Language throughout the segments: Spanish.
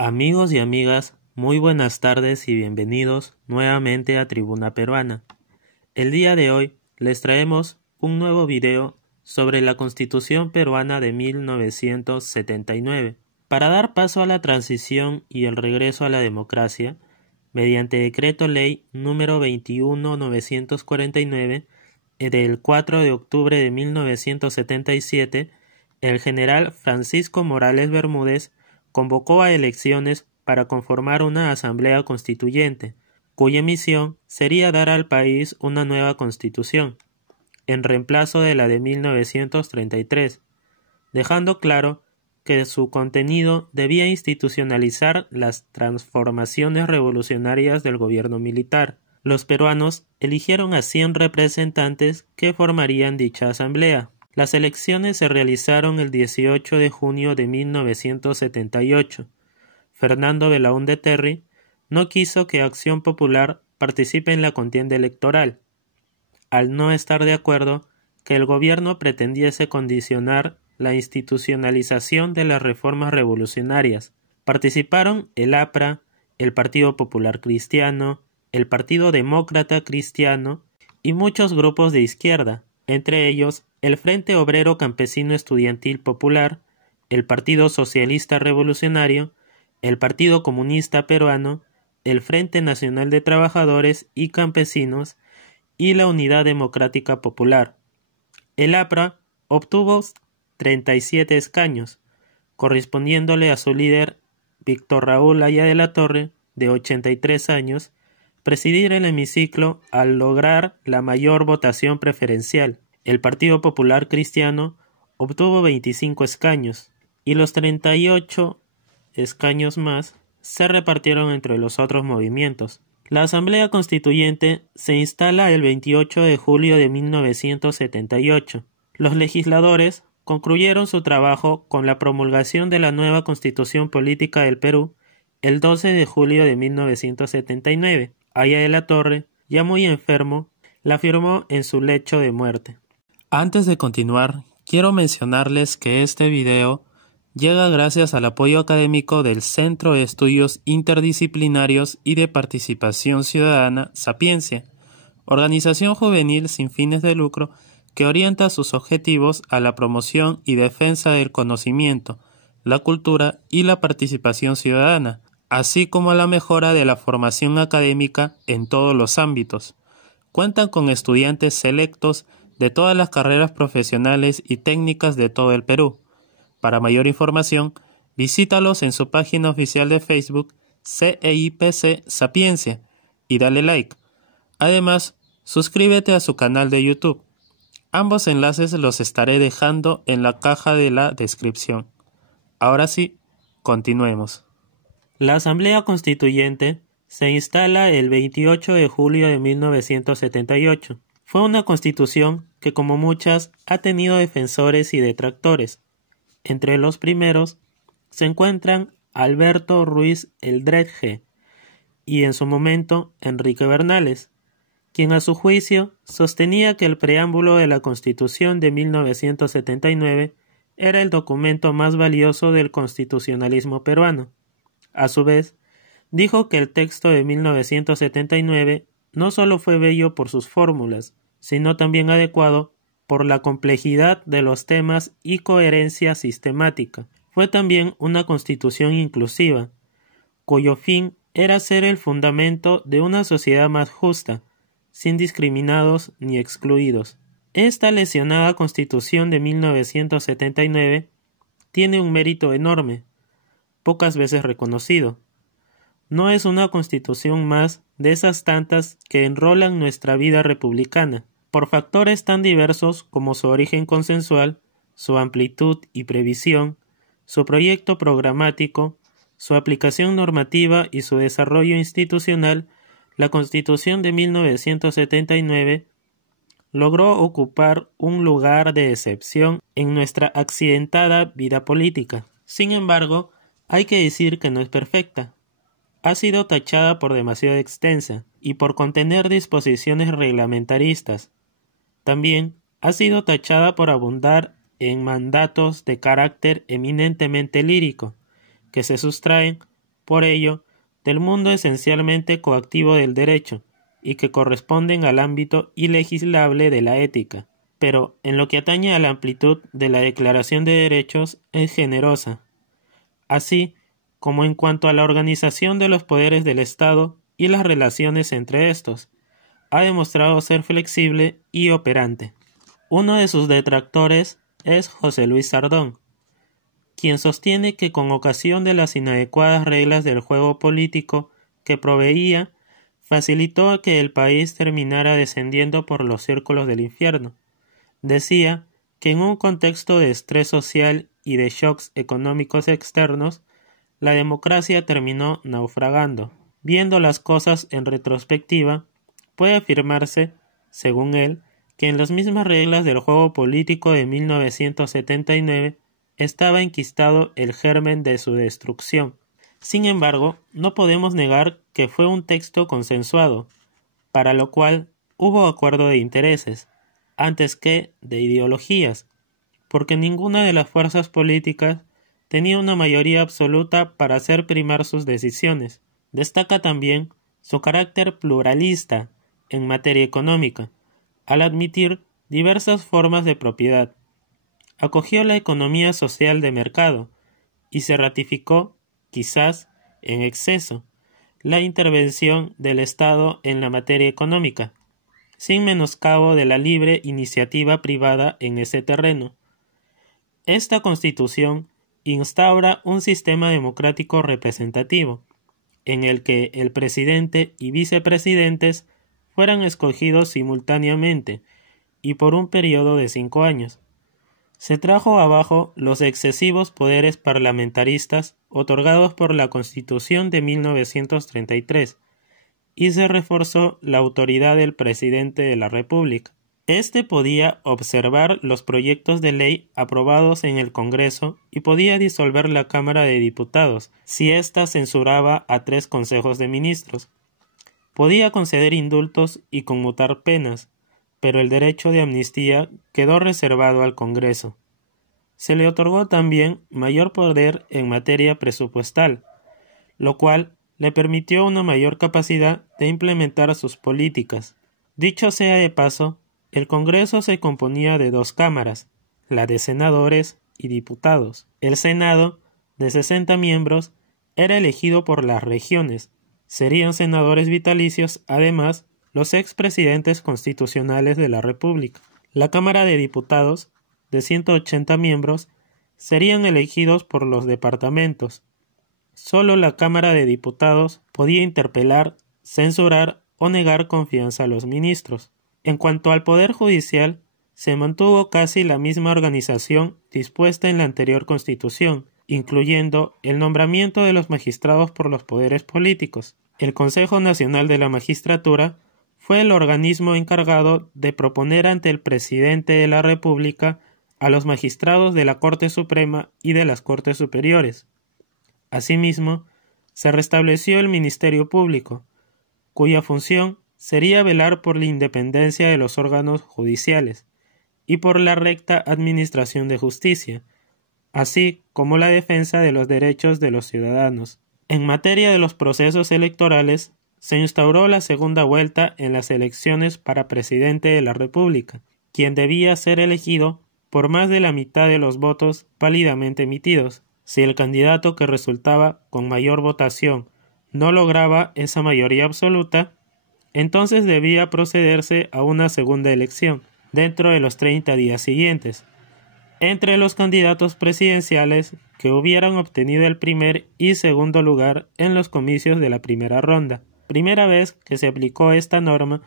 Amigos y amigas, muy buenas tardes y bienvenidos nuevamente a Tribuna Peruana. El día de hoy les traemos un nuevo video sobre la Constitución peruana de 1979. Para dar paso a la transición y el regreso a la democracia, mediante Decreto Ley número 21.949 del 4 de octubre de 1977, el general Francisco Morales Bermúdez convocó a elecciones para conformar una asamblea constituyente, cuya misión sería dar al país una nueva constitución, en reemplazo de la de 1933, dejando claro que su contenido debía institucionalizar las transformaciones revolucionarias del gobierno militar. Los peruanos eligieron a 100 representantes que formarían dicha asamblea. Las elecciones se realizaron el 18 de junio de 1978. Fernando Belaúnde Terry no quiso que Acción Popular participe en la contienda electoral, al no estar de acuerdo que el gobierno pretendiese condicionar la institucionalización de las reformas revolucionarias. Participaron el APRA, el Partido Popular Cristiano, el Partido Demócrata Cristiano y muchos grupos de izquierda, entre ellos el Frente Obrero Campesino Estudiantil Popular, el Partido Socialista Revolucionario, el Partido Comunista Peruano, el Frente Nacional de Trabajadores y Campesinos y la Unidad Democrática Popular. El APRA obtuvo 37 escaños, correspondiéndole a su líder Víctor Raúl Haya de la Torre, de 83 años, presidir el hemiciclo al lograr la mayor votación preferencial. El Partido Popular Cristiano obtuvo 25 escaños y los 38 escaños más se repartieron entre los otros movimientos. La Asamblea Constituyente se instala el 28 de julio de 1978. Los legisladores concluyeron su trabajo con la promulgación de la nueva Constitución Política del Perú el 12 de julio de 1979. Haya de la Torre, ya muy enfermo, la firmó en su lecho de muerte. Antes de continuar, quiero mencionarles que este video llega gracias al apoyo académico del Centro de Estudios Interdisciplinarios y de Participación Ciudadana Sapiencia, organización juvenil sin fines de lucro que orienta sus objetivos a la promoción y defensa del conocimiento, la cultura y la participación ciudadana, así como a la mejora de la formación académica en todos los ámbitos. Cuentan con estudiantes selectos de todas las carreras profesionales y técnicas de todo el Perú. Para mayor información, visítalos en su página oficial de Facebook CEIPC Sapiencia y dale like. Además, suscríbete a su canal de YouTube. Ambos enlaces los estaré dejando en la caja de la descripción. Ahora sí, continuemos. La Asamblea Constituyente se instala el 28 de julio de 1978. Fue una constitución que, como muchas, ha tenido defensores y detractores. Entre los primeros se encuentran Alberto Ruiz Eldredge y en su momento Enrique Bernales, quien a su juicio sostenía que el preámbulo de la Constitución de 1979 era el documento más valioso del constitucionalismo peruano. A su vez, dijo que el texto de 1979 no solo fue bello por sus fórmulas, sino también adecuado por la complejidad de los temas y coherencia sistemática. Fue también una constitución inclusiva, cuyo fin era ser el fundamento de una sociedad más justa, sin discriminados ni excluidos. Esta lesionada constitución de 1979 tiene un mérito enorme, pocas veces reconocido. No es una constitución más de esas tantas que enrolan nuestra vida republicana, por factores tan diversos como su origen consensual, su amplitud y previsión, su proyecto programático, su aplicación normativa y su desarrollo institucional. La Constitución de 1979 logró ocupar un lugar de excepción en nuestra accidentada vida política. Sin embargo, hay que decir que no es perfecta. Ha sido tachada por demasiado extensa y por contener disposiciones reglamentaristas. También ha sido tachada por abundar en mandatos de carácter eminentemente lírico, que se sustraen por ello, del mundo esencialmente coactivo del derecho, y que corresponden al ámbito ilegislable de la ética. Pero, en lo que atañe a la amplitud de la Declaración de Derechos, es generosa, así como en cuanto a la organización de los poderes del Estado y las relaciones entre estos, ha demostrado ser flexible y operante. Uno de sus detractores es José Luis Sardón, quien sostiene que con ocasión de las inadecuadas reglas del juego político que proveía, facilitó que el país terminara descendiendo por los círculos del infierno. Decía que en un contexto de estrés social y de shocks económicos externos, la democracia terminó naufragando. Viendo las cosas en retrospectiva, puede afirmarse, según él, que en las mismas reglas del juego político de 1979 estaba enquistado el germen de su destrucción. Sin embargo, no podemos negar que fue un texto consensuado, para lo cual hubo acuerdo de intereses, antes que de ideologías, porque ninguna de las fuerzas políticas tenía una mayoría absoluta para hacer primar sus decisiones. Destaca también su carácter pluralista en materia económica, al admitir diversas formas de propiedad. Acogió la economía social de mercado y se ratificó, quizás en exceso, la intervención del Estado en la materia económica, sin menoscabo de la libre iniciativa privada en ese terreno. Esta Constitución instaura un sistema democrático representativo, en el que el presidente y vicepresidentes fueran escogidos simultáneamente y por un periodo de 5 años. Se trajo abajo los excesivos poderes parlamentaristas otorgados por la Constitución de 1933 y se reforzó la autoridad del presidente de la República. Este podía observar los proyectos de ley aprobados en el Congreso y podía disolver la Cámara de Diputados si ésta censuraba a 3 consejos de ministros. Podía conceder indultos y conmutar penas, pero el derecho de amnistía quedó reservado al Congreso. Se le otorgó también mayor poder en materia presupuestal, lo cual le permitió una mayor capacidad de implementar sus políticas. Dicho sea de paso, el Congreso se componía de 2 cámaras, la de senadores y diputados. El Senado, de 60 miembros, era elegido por las regiones. Serían senadores vitalicios, además, los expresidentes constitucionales de la República. La Cámara de Diputados, de 180 miembros, serían elegidos por los departamentos. Solo la Cámara de Diputados podía interpelar, censurar o negar confianza a los ministros. En cuanto al Poder Judicial, se mantuvo casi la misma organización dispuesta en la anterior Constitución, incluyendo el nombramiento de los magistrados por los poderes políticos. El Consejo Nacional de la Magistratura fue el organismo encargado de proponer ante el presidente de la República a los magistrados de la Corte Suprema y de las Cortes Superiores. Asimismo, se restableció el Ministerio Público, cuya función sería velar por la independencia de los órganos judiciales y por la recta administración de justicia, así como la defensa de los derechos de los ciudadanos. En materia de los procesos electorales, se instauró la segunda vuelta en las elecciones para presidente de la República, quien debía ser elegido por más de la mitad de los votos válidamente emitidos. Si el candidato que resultaba con mayor votación no lograba esa mayoría absoluta, entonces debía procederse a una segunda elección, dentro de los 30 días siguientes, entre los candidatos presidenciales que hubieran obtenido el primer y segundo lugar en los comicios de la primera ronda. Primera vez que se aplicó esta norma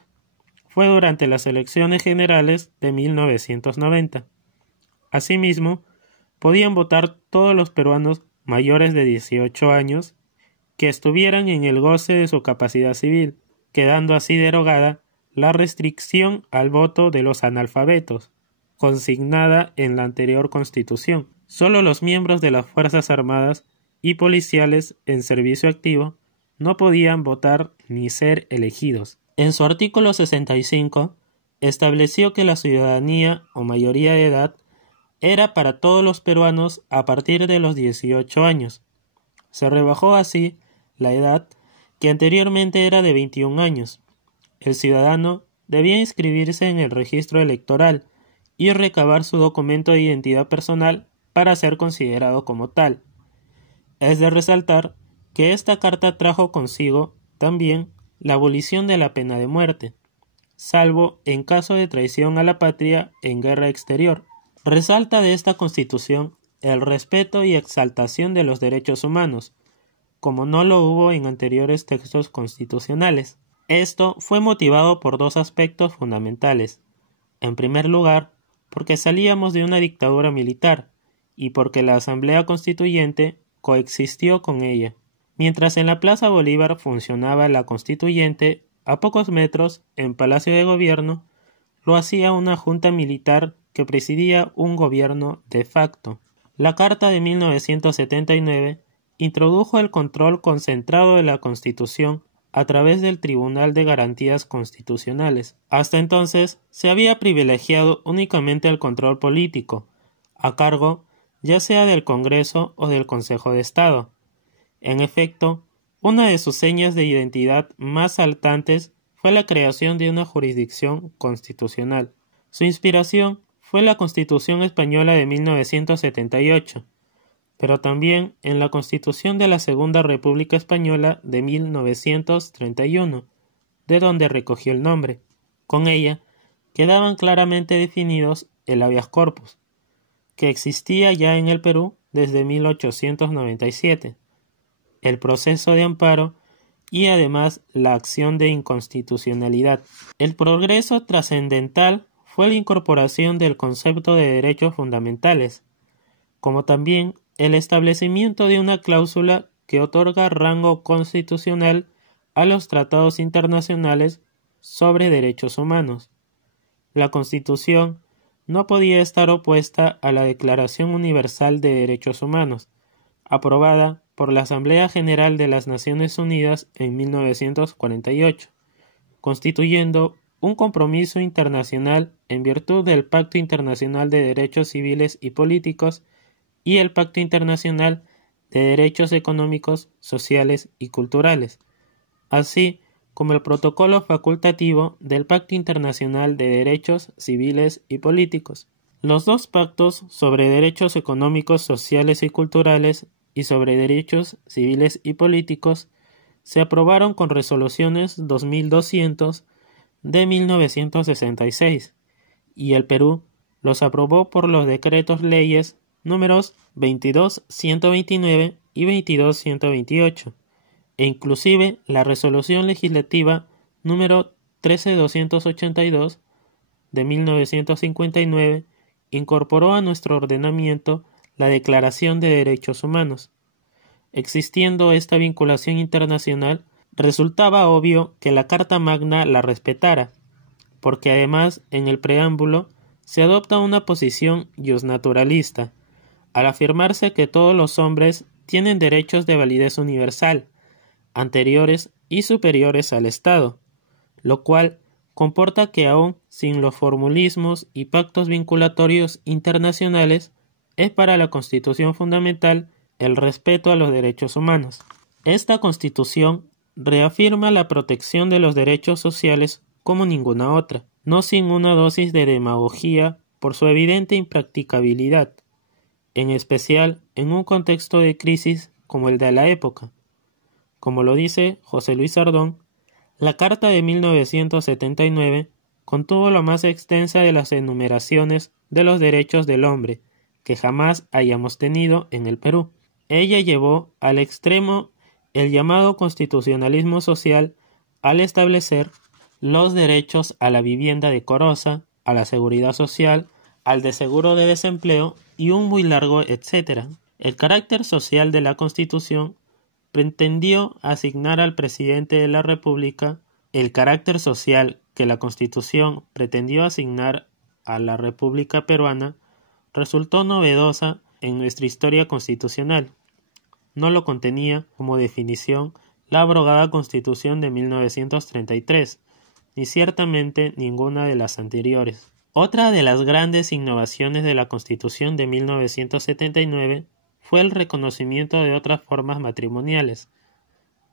fue durante las elecciones generales de 1990. Asimismo, podían votar todos los peruanos mayores de 18 años que estuvieran en el goce de su capacidad civil, quedando así derogada la restricción al voto de los analfabetos, consignada en la anterior Constitución. Solo los miembros de las Fuerzas Armadas y policiales en servicio activo no podían votar ni ser elegidos. En su artículo 65, estableció que la ciudadanía o mayoría de edad era para todos los peruanos a partir de los 18 años. Se rebajó así la edad, que anteriormente era de 21 años. El ciudadano debía inscribirse en el registro electoral y recabar su documento de identidad personal para ser considerado como tal. Es de resaltar que esta carta trajo consigo también la abolición de la pena de muerte, salvo en caso de traición a la patria en guerra exterior. Resalta de esta Constitución el respeto y exaltación de los derechos humanos, como no lo hubo en anteriores textos constitucionales. Esto fue motivado por dos aspectos fundamentales. En primer lugar, porque salíamos de una dictadura militar y porque la Asamblea Constituyente coexistió con ella. Mientras en la Plaza Bolívar funcionaba la Constituyente, a pocos metros, en Palacio de Gobierno, lo hacía una junta militar que presidía un gobierno de facto. La Carta de 1979 introdujo el control concentrado de la Constitución a través del Tribunal de Garantías Constitucionales. Hasta entonces se había privilegiado únicamente el control político, a cargo ya sea del Congreso o del Consejo de Estado. En efecto, una de sus señas de identidad más saltantes fue la creación de una jurisdicción constitucional. Su inspiración fue la Constitución Española de 1978, pero también en la Constitución de la Segunda República Española de 1931, de donde recogió el nombre. Con ella quedaban claramente definidos el habeas corpus, que existía ya en el Perú desde 1897, el proceso de amparo y además la acción de inconstitucionalidad. El progreso trascendental fue la incorporación del concepto de derechos fundamentales, como también el establecimiento de una cláusula que otorga rango constitucional a los tratados internacionales sobre derechos humanos. La Constitución no podía estar opuesta a la Declaración Universal de Derechos Humanos, aprobada por la Asamblea General de las Naciones Unidas en 1948, constituyendo un compromiso internacional en virtud del Pacto Internacional de Derechos Civiles y Políticos y el Pacto Internacional de Derechos Económicos, Sociales y Culturales, así como el Protocolo Facultativo del Pacto Internacional de Derechos Civiles y Políticos. Los dos pactos sobre derechos económicos, sociales y culturales y sobre derechos civiles y políticos se aprobaron con resoluciones 2200 de 1966 y el Perú los aprobó por los decretos leyes números 22.129 y 22.128 e inclusive la resolución legislativa número 13.282 de 1959 incorporó a nuestro ordenamiento la Declaración de Derechos Humanos. Existiendo esta vinculación internacional, resultaba obvio que la Carta Magna la respetara, porque además en el preámbulo se adopta una posición justnaturalista, al afirmarse que todos los hombres tienen derechos de validez universal, anteriores y superiores al Estado, lo cual comporta que aun sin los formulismos y pactos vinculatorios internacionales, es para la Constitución fundamental el respeto a los derechos humanos. Esta Constitución reafirma la protección de los derechos sociales como ninguna otra, no sin una dosis de demagogia por su evidente impracticabilidad, en especial en un contexto de crisis como el de la época. Como lo dice José Luis Sardón, la Carta de 1979 contuvo la más extensa de las enumeraciones de los derechos del hombre que jamás hayamos tenido en el Perú. Ella llevó al extremo el llamado constitucionalismo social al establecer los derechos a la vivienda decorosa, a la seguridad social, al de seguro de desempleo y un muy largo etcétera. El carácter social de la Constitución pretendió asignar al presidente de la República el carácter social que la Constitución pretendió asignar a la República Peruana resultó novedosa en nuestra historia constitucional. No lo contenía como definición la abrogada Constitución de 1933, ni ciertamente ninguna de las anteriores. Otra de las grandes innovaciones de la Constitución de 1979 fue el reconocimiento de otras formas matrimoniales,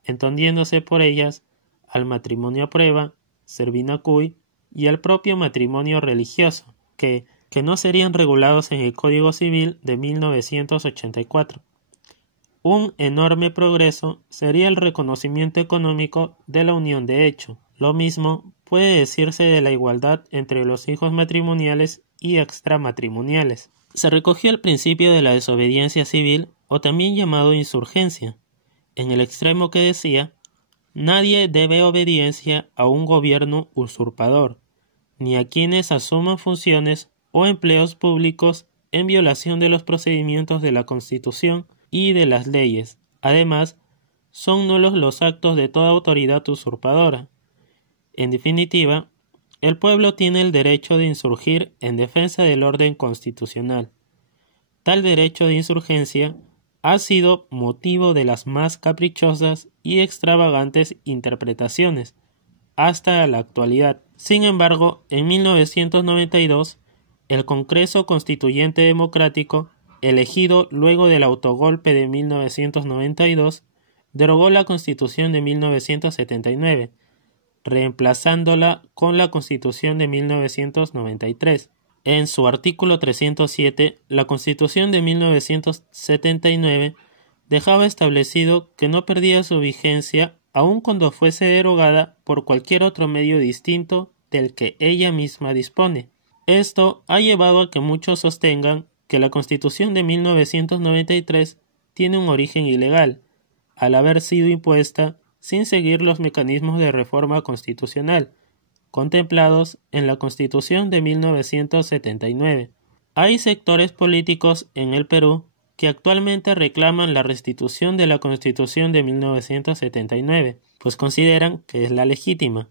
entendiéndose por ellas al matrimonio a prueba, servina cui, y al propio matrimonio religioso, que no serían regulados en el Código Civil de 1984. Un enorme progreso sería el reconocimiento económico de la unión de hecho. Lo mismo puede decirse de la igualdad entre los hijos matrimoniales y extramatrimoniales. Se recogió el principio de la desobediencia civil, o también llamado insurgencia, en el extremo que decía: nadie debe obediencia a un gobierno usurpador, ni a quienes asuman funciones o empleos públicos en violación de los procedimientos de la Constitución y de las leyes. Además, son nulos los actos de toda autoridad usurpadora. En definitiva, el pueblo tiene el derecho de insurgir en defensa del orden constitucional. Tal derecho de insurgencia ha sido motivo de las más caprichosas y extravagantes interpretaciones hasta la actualidad. Sin embargo, en 1992, el Congreso Constituyente Democrático, elegido luego del autogolpe de 1992, derogó la Constitución de 1979, reemplazándola con la Constitución de 1993. En su artículo 307, la Constitución de 1979 dejaba establecido que no perdía su vigencia aun cuando fuese derogada por cualquier otro medio distinto del que ella misma dispone. Esto ha llevado a que muchos sostengan que la Constitución de 1993 tiene un origen ilegal, al haber sido impuesta sin seguir los mecanismos de reforma constitucional contemplados en la Constitución de 1979. Hay sectores políticos en el Perú que actualmente reclaman la restitución de la Constitución de 1979, pues consideran que es la legítima.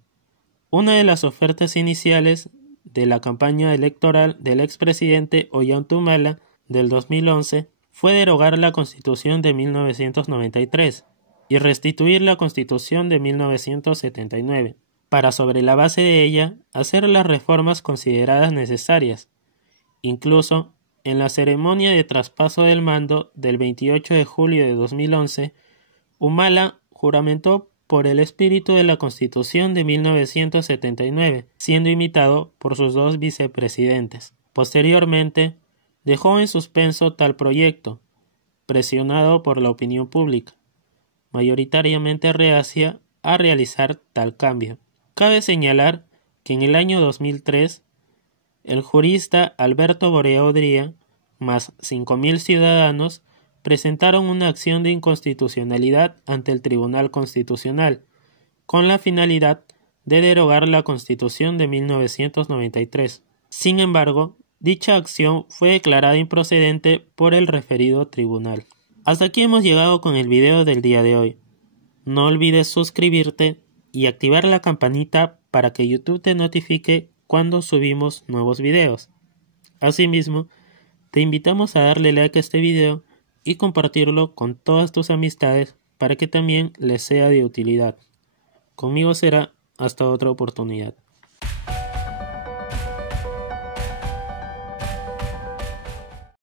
Una de las ofertas iniciales de la campaña electoral del expresidente Ollanta del 2011 fue derogar la Constitución de 1993 y restituir la Constitución de 1979, para sobre la base de ella hacer las reformas consideradas necesarias. Incluso, en la ceremonia de traspaso del mando del 28 de julio de 2011, Humala juramentó por el espíritu de la Constitución de 1979, siendo imitado por sus dos vicepresidentes. Posteriormente, dejó en suspenso tal proyecto, presionado por la opinión pública, mayoritariamente reacia a realizar tal cambio. Cabe señalar que en el año 2003, el jurista Alberto Boreodría, más 5.000 ciudadanos, presentaron una acción de inconstitucionalidad ante el Tribunal Constitucional, con la finalidad de derogar la Constitución de 1993. Sin embargo, dicha acción fue declarada improcedente por el referido tribunal. Hasta aquí hemos llegado con el video del día de hoy. No olvides suscribirte y activar la campanita para que YouTube te notifique cuando subimos nuevos videos. Asimismo, te invitamos a darle like a este video y compartirlo con todas tus amistades para que también les sea de utilidad. Conmigo será hasta otra oportunidad.